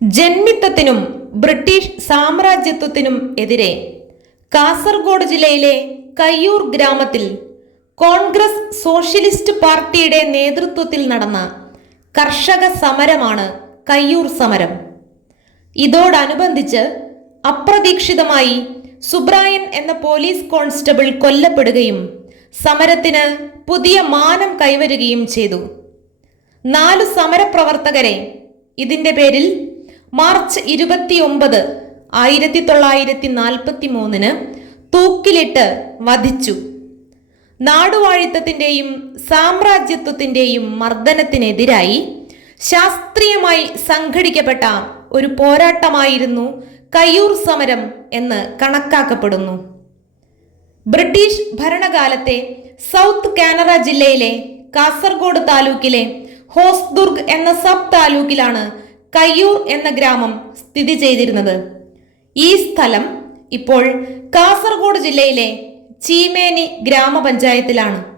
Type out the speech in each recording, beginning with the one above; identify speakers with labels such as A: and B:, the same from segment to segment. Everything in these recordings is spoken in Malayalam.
A: ജന്മിത്തത്തിനും ബ്രിട്ടീഷ് സാമ്രാജ്യത്വത്തിനും എതിരെ. കാസർഗോഡ് ജില്ലയിലെ കയ്യൂർ ഗ്രാമത്തിൽ കോൺഗ്രസ് സോഷ്യലിസ്റ്റ് പാർട്ടിയുടെ നേതൃത്വത്തിൽ നടന്ന കർഷക സമരമാണ് കയ്യൂർ സമരം. ഇതോടനുബന്ധിച്ച് അപ്രതീക്ഷിതമായി സുബ്രായൻ എന്ന പോലീസ് കോൺസ്റ്റബിൾ കൊല്ലപ്പെടുകയും സമരത്തിന് പുതിയ മാനം കൈവരുകയും ചെയ്തു. നാലു സമരപ്രവർത്തകരെ ഇതിന്റെ പേരിൽ മാർച്ച് ഇരുപത്തിയൊമ്പത് ആയിരത്തി തൊള്ളായിരത്തി നാൽപ്പത്തി മൂന്നിന് തൂക്കിലിട്ട് വധിച്ചു. നാടുവാഴിത്തത്തിന്റെയും സാമ്രാജ്യത്വത്തിന്റെയും മർദ്ദനത്തിനെതിരായി ശാസ്ത്രീയമായി സംഘടിക്കപ്പെട്ട ഒരു പോരാട്ടമായിരുന്നു കയ്യൂർ സമരം എന്ന് കണക്കാക്കപ്പെടുന്നു. ബ്രിട്ടീഷ് ഭരണകാലത്തെ സൗത്ത് കാനറ ജില്ലയിലെ കാസർഗോഡ് താലൂക്കിലെ ഹോസ്ദുർഗ് എന്ന സബ് താലൂക്കിലാണ് കയ്യൂർ എന്ന ഗ്രാമം സ്ഥിതി ചെയ്തിരുന്നത്. ഈ സ്ഥലം ഇപ്പോൾ കാസർഗോഡ് ജില്ലയിലെ ചീമേനി ഗ്രാമപഞ്ചായത്തിലാണ്.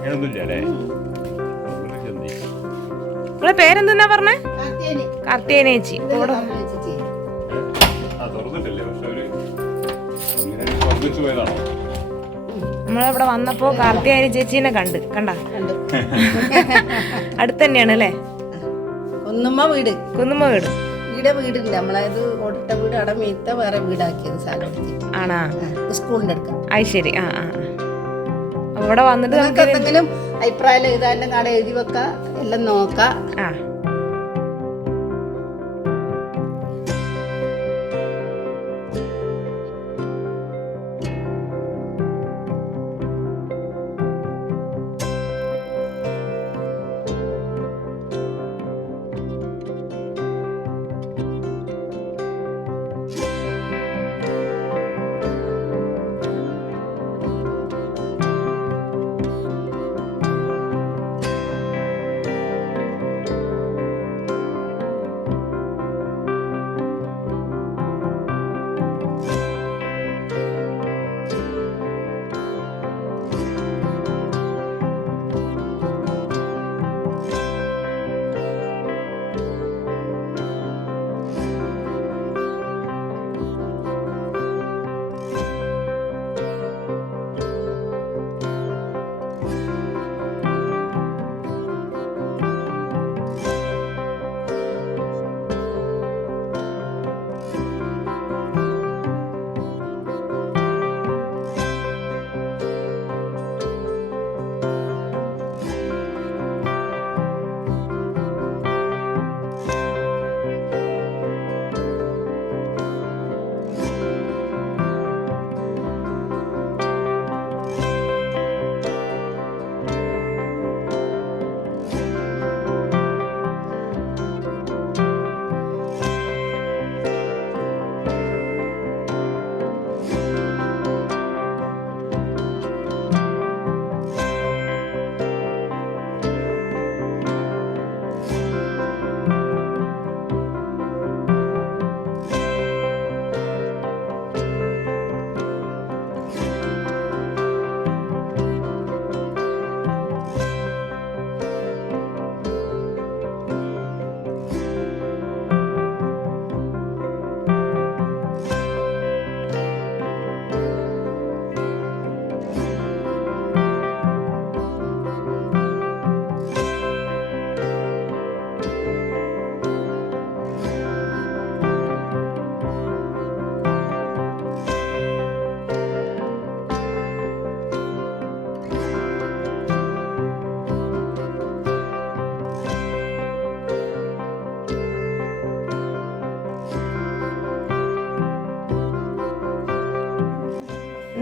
B: അങ്ങനെയൊന്നുമില്ല അല്ലേ.
A: നിങ്ങളെ പേരെന്തെന്നാ പറഞ്ഞേ. കാർത്തികേനേച്ചി നമ്മളിവിടെ വന്നപ്പോ കാർത്തികേയനി ചേച്ചീനെ കണ്ട്. കണ്ട?
C: കണ്ടു.
A: അടുത്ത് തന്നെയാണ് അല്ലേ?
C: കുന്നുമ്മ വീട്.
A: കുന്നുമ്മ വീട്.
C: ഇവിടെ വീടില്ല. നമ്മളത് ഒട്ട വീട് അവിടെ മീത്ത വേറെ വീടാക്കിയത് സ്ഥലം.
A: ആണാ?
C: സ്കൂളിന്റെ അടുക്ക.
A: അത് ശരി ആ ആ. ഇവിടെ വന്നിട്ട് നമുക്ക്
C: എന്തെങ്കിലും അഭിപ്രായം എഴുതാന്റെ നാടെ എഴുതി വെക്കാം. എല്ലാം നോക്കാം.
A: ആ.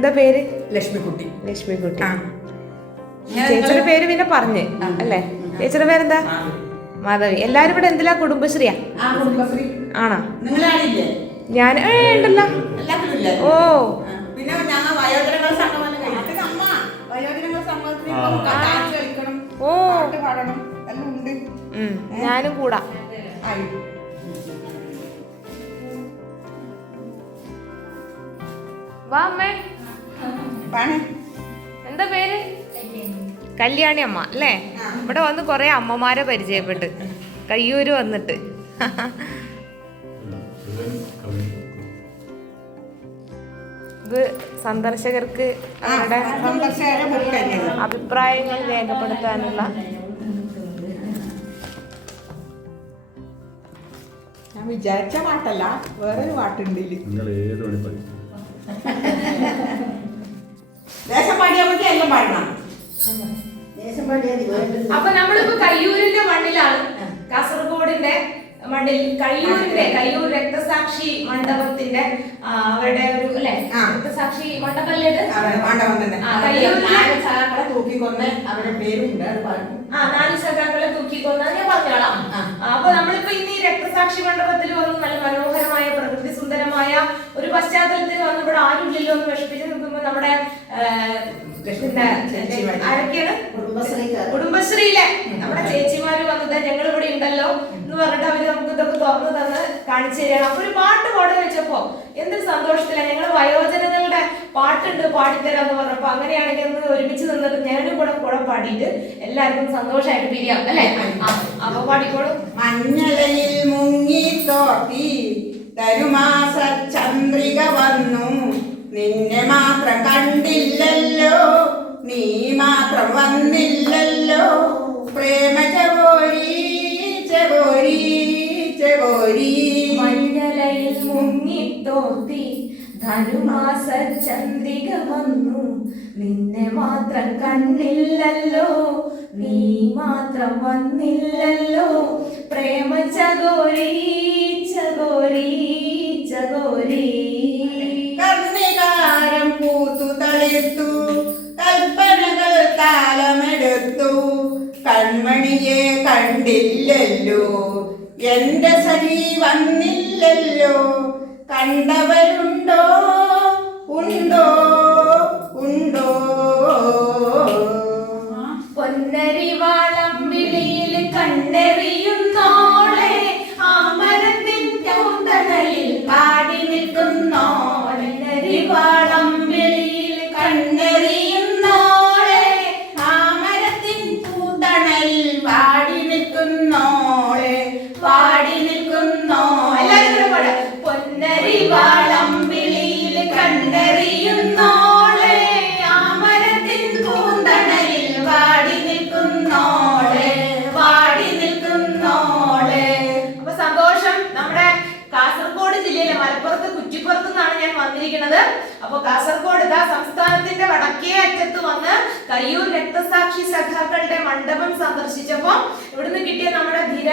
A: എന്താ പേര്?
D: ലക്ഷ്മിക്കുട്ടി.
A: ലക്ഷ്മിക്കുട്ടി. ചേച്ചിയുടെ പേര് പിന്നെ പറഞ്ഞ് അല്ലേ? ചേച്ചിയുടെ പേരെന്താ? മാധവി. എല്ലാരും ഇവിടെ എന്തിലാ കുടുംബശ്രീയാ? ആണോ? ഞാൻ ഉണ്ടല്ലോ. ഓ.
D: പിന്നെ
A: ഓ. ഞാനും കൂടാ. വാ അമ്മേ. എന്താ പേര്? കല്യാണി അമ്മ അല്ലേ? ഇവിടെ വന്ന് കുറെ അമ്മമാരെ പരിചയപ്പെട്ട്. കയ്യൂര് വന്നിട്ട്. ഇത് സന്ദർശകർക്ക് അവരുടെ അഭിപ്രായങ്ങൾ രേഖപ്പെടുത്താനുള്ള
D: ഞാൻ വിചാരിച്ച പാട്ടല്ല വേറൊരു പാട്ടുണ്ട്
B: നിങ്ങൾ ഏത് വേണി പറയും.
D: ദേശം പാടിയാൽ മതി എല്ലാം പാടണം.
A: അപ്പൊ നമ്മളിപ്പോ കയ്യൂരിന്റെ മണ്ണിലാണ്. കാസർഗോഡിന്റെ മണ്ണിൽ കയ്യൂരിന്റെ കയ്യൂർ രക്തസാക്ഷി മണ്ഡപത്തിന്റെ അവരുടെ ഒരു അല്ലെ? രക്തസാക്ഷി മണ്ഡപല്ലേ
D: തന്നെ. നാല് സഹാക്കളെ തൂക്കിക്കൊന്ന് അവരുടെ പേരുണ്ട്.
A: ആ നാല് സഖാക്കളെ തൂക്കിക്കൊന്ന ഞാൻ പറഞ്ഞോളാം. അപ്പൊ നമ്മളിപ്പോ ഇന്ന് ഈ രക്തസാക്ഷി മണ്ഡപത്തിൽ വന്ന് നല്ല മനോഹരമായ സുന്ദരമായ ഒരു പശ്ചാത്തലത്തിൽ വന്ന് ഇവിടെ ആരുമില്ലല്ലോ എന്ന് വിഷമിച്ച് നിൽക്കുമ്പോൾ നമ്മുടെ. ആരൊക്കെയാണ്? കുടുംബശ്രീയിലെ നമ്മുടെ ചേച്ചിമാര് വന്നത് ഞങ്ങൾ ഇവിടെ ഉണ്ടല്ലോ എന്ന് പറഞ്ഞിട്ട് അവർ നമുക്ക് ഇതൊക്കെ തുറന്നു തന്ന് കാണിച്ചു തരികയാണ് അപ്പൊ ഒരു പാട്ട് പാടി വെച്ചപ്പോ എന്തൊരു സന്തോഷത്തില്ല ഞങ്ങൾ വയോജനങ്ങളുടെ പാട്ടുണ്ട് പാടിത്തരാന്ന് പറഞ്ഞപ്പോ അങ്ങനെയാണെങ്കിൽ ഒന്ന് ഒരുമിച്ച് നിന്നിട്ട് ഞാനും കൂടെ കൂടെ പാടിയിട്ട് എല്ലാവർക്കും സന്തോഷമായിട്ട് പിരിയാം അല്ലേ? അപ്പൊ പാടിക്കോളും.
D: മഞ്ഞളിൽ മുങ്ങി തോട്ടി തരുമാസ ചന്ദ്രിക വന്നു. നിന്നെ മാത്രം കണ്ടില്ലല്ലോ. നീ മാത്രം വന്നില്ലല്ലോ. പ്രേമ ചോരി ചോരി ചോരി
A: മഞ്ഞലയിൽ മുങ്ങിത്തോത്തി ധനുമാസ ചന്ദ്രിക വന്നു. നിന്നെ മാത്രം കണ്ടില്ലല്ലോ. നീ മാത്രം വന്നില്ലല്ലോ. പ്രേമ ചകോരി
D: കൺമണിയെ കണ്ടില്ലല്ലോ. എന്റെ സഖി വന്നില്ലല്ലോ. കണ്ടവരുണ്ടോ? ഉണ്ടോ? ഉണ്ടോ?
A: പൊന്നരിവാളം വന്നിരിക്കുന്നത്. അപ്പൊ കാസർഗോഡ് ഇതാ സംസ്ഥാനത്തിന്റെ വടക്കേ അറ്റത്ത് വന്ന് കയ്യൂർ രക്തസാക്ഷി സഖാക്കളുടെ മണ്ഡപം സന്ദർശിച്ചപ്പോ ഇവിടുന്ന് കിട്ടിയ നമ്മുടെ ധീര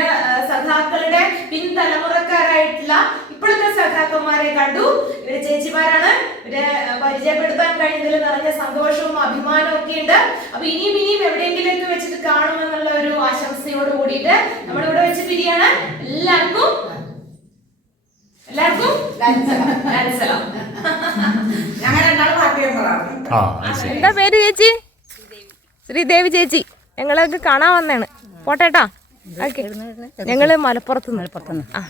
A: സഖാക്കളുടെ പിൻതലമുറക്കാരായിട്ടുള്ള ഇപ്പോഴത്തെ സഖാക്കന്മാരെ കണ്ടു. ഇവർ ചേച്ചിമാരാണ്. ഇവരെ പരിചയപ്പെടുത്താൻ കഴിഞ്ഞതിൽ നിറഞ്ഞ സന്തോഷവും അഭിമാനവും ഒക്കെ ഉണ്ട്. അപ്പൊ ഇനിയും ഇനിയും എവിടെയെങ്കിലൊക്കെ വെച്ചിട്ട് കാണുമെന്നുള്ള ഒരു ആശംസയോട് കൂടിയിട്ട് നമ്മളിവിടെ വെച്ച് പിരിയാണ്. എല്ലാവർക്കും? എല്ലാവർക്കും?
B: ആ
A: എന്താ പേര് ചേച്ചി? ശ്രീദേവി ചേച്ചി. ഞങ്ങളൊക്കെ കാണാൻ വന്നാണ് പോട്ടേട്ടാ ഓക്കെ. ഞങ്ങൾ മലപ്പുറത്ത് മലപ്പുറത്ത് ആ